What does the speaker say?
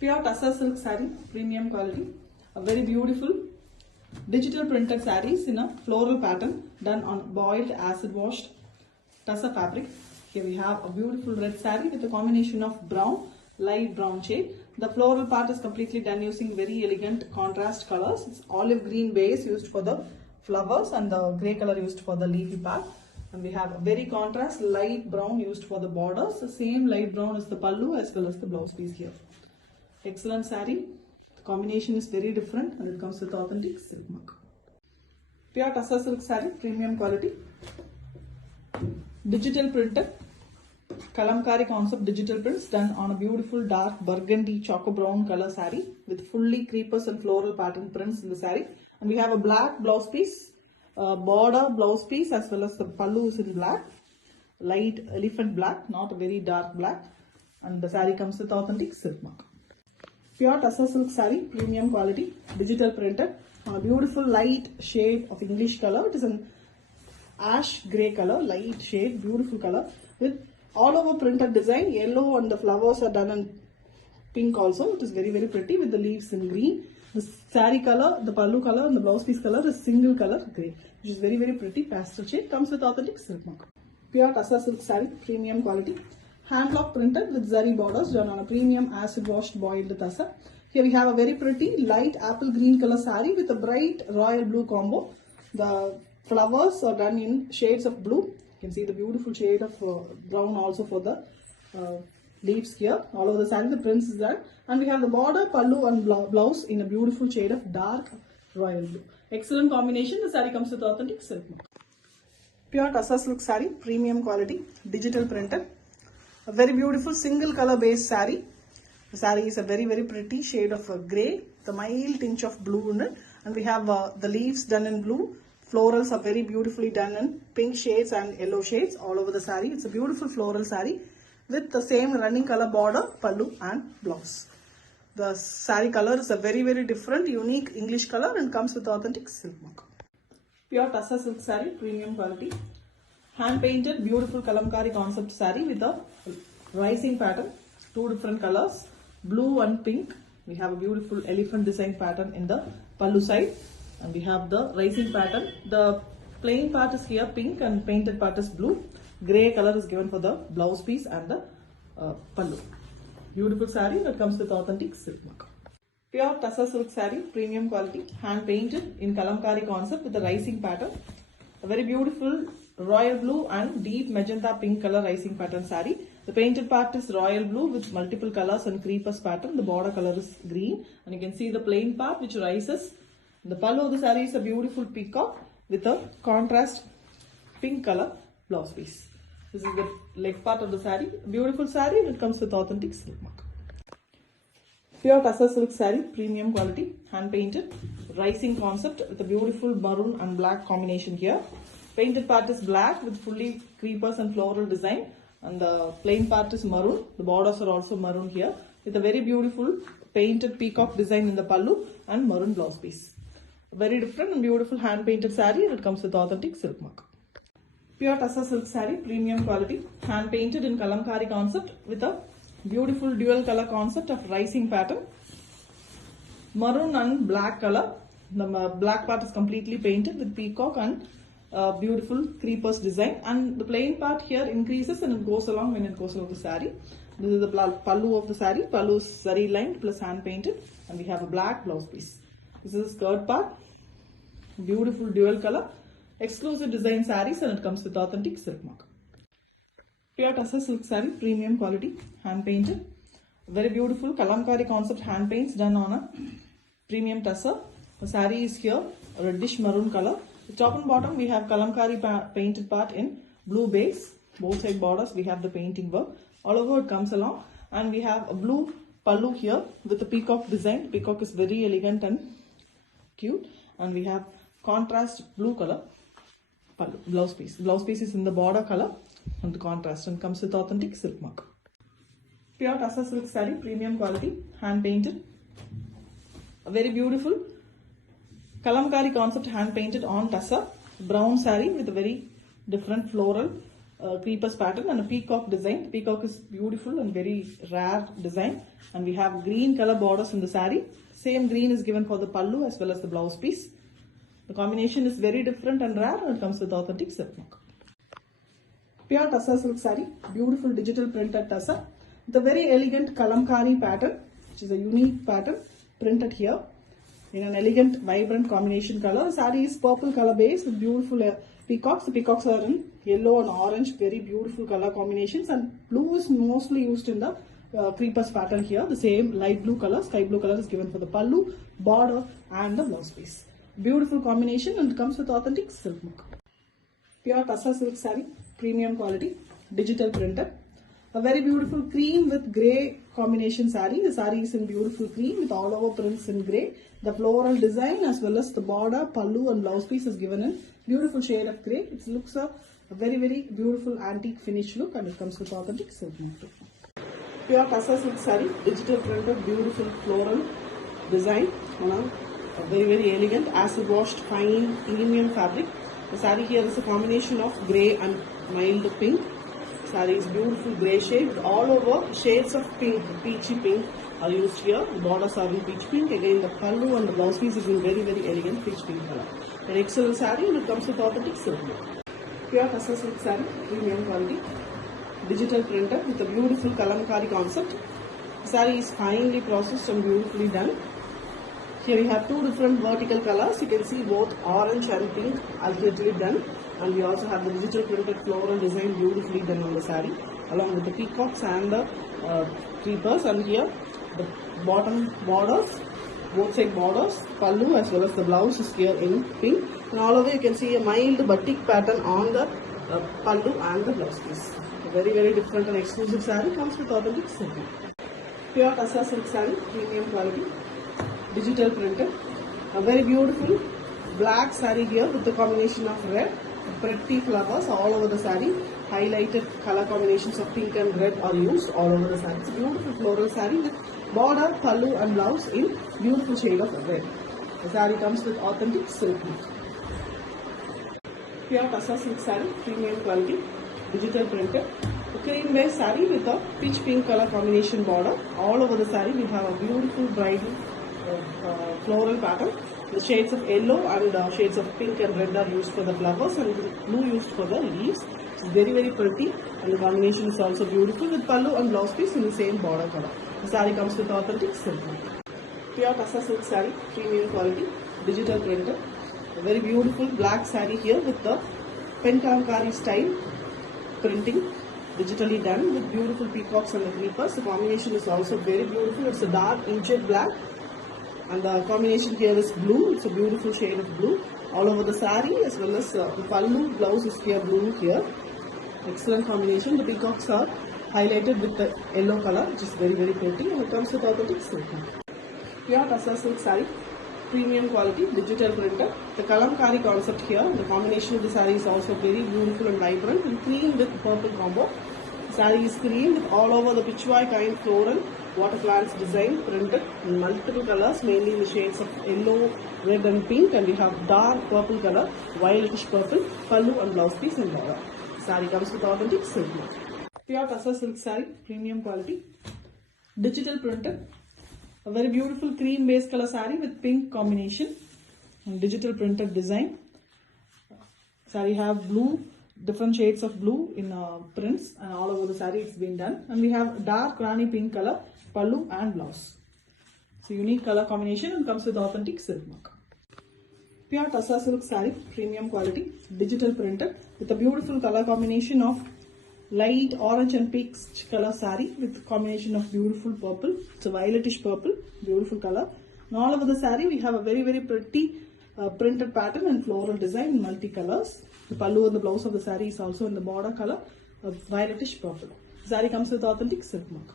Pure Tussar silk saree, premium quality. A very beautiful digital printed sarees in a floral pattern done on boiled acid washed Tussar fabric. Here we have a beautiful red saree with a combination of brown, light brown shade. The floral part is completely done using very elegant contrast colors. It's olive green base used for the flowers and the grey color used for the leafy part. And we have a very contrast light brown used for the borders. The same light brown is the pallu as well as the blouse piece here. Excellent saree. The combination is very different and it comes with authentic silk mark. Pure Tussar silk saree, premium quality. Digital printed kalamkari concept digital prints done on a beautiful dark burgundy choco brown color saree with fully creepers and floral pattern prints in the saree. And we have a black blouse piece, border blouse piece as well as the pallu is in black, light elephant black, not a very dark black. And the saree comes with authentic silk mark. Pure Tussar silk saree, premium quality, digital printed on a beautiful light shade of English color. It is an ash grey color, light shade, beautiful color with all over printed design. Yellow and the flowers are done in pink also. It is very pretty with the leaves in green. The saree color, the pallu color and the blouse piece color is single color grey, which is very pretty pastel shade. Comes with authentic silk mark. Pure Tussar silk saree, premium quality. Hand block printed with zari borders done on a premium acid washed boiled tussar. Here we have a very pretty light apple green color saree with a bright royal blue combo. The flowers are done in shades of blue. You can see the beautiful shade of brown also for the leaves here. All over the saree the prints is there. And we have the border, pallu and blouse in a beautiful shade of dark royal blue. Excellent combination. The saree comes with authentic silk mark. Pure Tussar silk saree, premium quality, digital printed. A very beautiful single color based saree. The saree is a very pretty shade of grey, the mild tinge of blue in it. And we have the leaves done in blue. Florals are very beautifully done in pink shades and yellow shades all over the saree. It's a beautiful floral saree with the same running color border, pallu and blouse. The saree color is a very different, unique English color and comes with authentic silk mark. Pure Tussar silk saree, premium quality. Hand painted, beautiful kalamkari concept saree with a rising pattern. Two different colors, blue and pink. We have a beautiful elephant design pattern in the pallu side. And we have the rising pattern. The plain part is here pink and painted part is blue. Grey color is given for the blouse piece and the pallu. Beautiful saree that comes with authentic silk mark. Pure Tussar silk saree, premium quality, hand painted in kalamkari concept with the rising pattern. A very beautiful royal blue and deep magenta pink color rising pattern saree. The painted part is royal blue with multiple colors and creepers pattern. The border color is green and you can see the plain part which rises. The pallu of the saree is a beautiful peacock with a contrast pink color blouse piece. This is the leg part of the saree. Beautiful saree and it comes with authentic silk mark. Pure Tussar silk saree, premium quality, hand painted, rising concept with a beautiful maroon and black combination here. Painted part is black with fully creepers and floral design and the plain part is maroon. The borders are also maroon here with a very beautiful painted peacock design in the pallu and maroon blouse piece. Very different and beautiful hand painted saree and it comes with authentic silk mark. Pure Tussar silk saree, premium quality, hand painted in kalamkari concept with a beautiful dual color concept of rising pattern. Maroon and black color. The black part is completely painted with peacock and beautiful creepers design. And the plain part here increases and it goes along when it goes along the saree. This is the pallu of the saree. Pallu is zari lined plus hand painted and we have a black blouse piece. This is the skirt part. Beautiful dual color. Exclusive design sarees and it comes with authentic silk mark. Pure Tussar silk saree, premium quality, hand painted. Very beautiful kalamkari concept hand paints done on a premium tussar. The saree is here a reddish maroon color. The top and bottom we have kalamkari painted part in blue base. Both side borders we have the painting work. All over it comes along and we have a blue pallu here with the peacock design. Peacock is very elegant and cute and we have contrast blue color pallu, blouse piece. Blouse piece is in the border color and the contrast and comes with authentic silk mark. Pure Tussar silk saree, premium quality, hand painted. A very beautiful kalamkari concept hand painted on tussar. Brown saree with a very different floral creepers pattern and a peacock design. The peacock is beautiful and very rare design. And we have green color borders in the saree. Same green is given for the pallu as well as the blouse piece. The combination is very different and rare and it comes with authentic silk mark. Pure tussar silk saree, beautiful digital printed tussar. The very elegant kalamkari pattern, which is a unique pattern printed here in an elegant vibrant combination color. The saree is purple color base with beautiful peacocks. The peacocks are in yellow and orange, very beautiful color combinations, and blue is mostly used in the creepers pattern here. The same light blue color, sky blue color is given for the pallu, border and the blouse piece. Beautiful combination and it comes with authentic silk mark. Pure tussar silk saree, premium quality, digital printed. A very beautiful cream with grey combination saree. The saree is in beautiful cream with all over prints in grey. The floral design as well as the border, pallu and blouse piece is given in beautiful shade of grey. It looks a very beautiful antique finish look and it comes with authentic silk mark. Pure tussar silk saree, digital printed, beautiful floral design on a very elegant acid washed fine premium fabric. The saree here is a combination of grey and mild pink. Saree is beautiful grey shade with all over shades of pink, peachy pink are used here. The borders are in peach pink. Again, the pallu and the blouse piece is in very elegant peach pink color. An excellent saree and it comes with authentic silk. Pure tussar silk saree, premium quality, digital printed with a beautiful kalamkari concept. The saree is finely processed and beautifully done. Here we have two different vertical colors. You can see both orange and pink accurately done. And we also have the digital printed floral design beautifully done on the saree, along with the peacocks and the creepers. And here the bottom borders, both side borders, pallu as well as the blouse is here in pink. And all over you can see a mild batik pattern on the pallu and the blouse piece. A very different and exclusive saree comes with authentic silk. Pure tussar silk saree, premium quality, digital printed. A very beautiful black saree here with the combination of red. Pretty flowers all over the saree. Highlighted color combinations of pink and red are used all over the saree. It's a beautiful floral saree with border, pallu and blouse in beautiful shade of red. The saree comes with authentic silk mark. Pure tussar silk saree, premium quality, digital printed. A cream based saree with a peach pink color combination border. All over the saree we have a beautiful bridal floral pattern. The shades of yellow and shades of pink and red are used for the flowers and blue used for the leaves. It's very pretty and the combination is also beautiful with pallu and blouse piece in the same border color. The saree comes with authentic silk. Pure tussar silk saree, premium quality, digital printed. A very beautiful black saree here with the penkalamkari style printing, digitally done with beautiful peacocks and the creepers. The combination is also very beautiful. It's a dark inkjet black. And the combination here is blue. It's a beautiful shade of blue all over the saree as well as the pallu blouse is here blue here. Excellent combination. The peacocks are highlighted with the yellow color, which is very pretty, and it comes with authentic silk. Pure tussar silk saree, premium quality, digital printer. The kalamkari concept here. The combination of the saree is also very beautiful and vibrant and cream with purple combo. The saree is cream with all over the pitchwai kind floral water plants design printed in multiple colors, mainly in the shades of yellow, red and pink, and we have dark purple color, violetish purple, pallu and blouse piece and border. Saree comes with authentic silk. Pure tussar silk saree, premium quality, digital printed. A very beautiful cream based color saree with pink combination and digital printed design. Saree have blue, different shades of blue in prints, and all over the saree it's been done. And we have dark rani pink color pallu and blouse. It's a unique color combination and comes with authentic silk mark. Pure tussar silk saree, premium quality, digital printed with a beautiful color combination of light orange and peach color saree with combination of beautiful purple. It's a violetish purple, beautiful color. And all over the saree we have a very pretty printed pattern and floral design in multi-colors. The pallu and the blouse of the saree is also in the border color of violetish purple. The saree comes with authentic silk mark.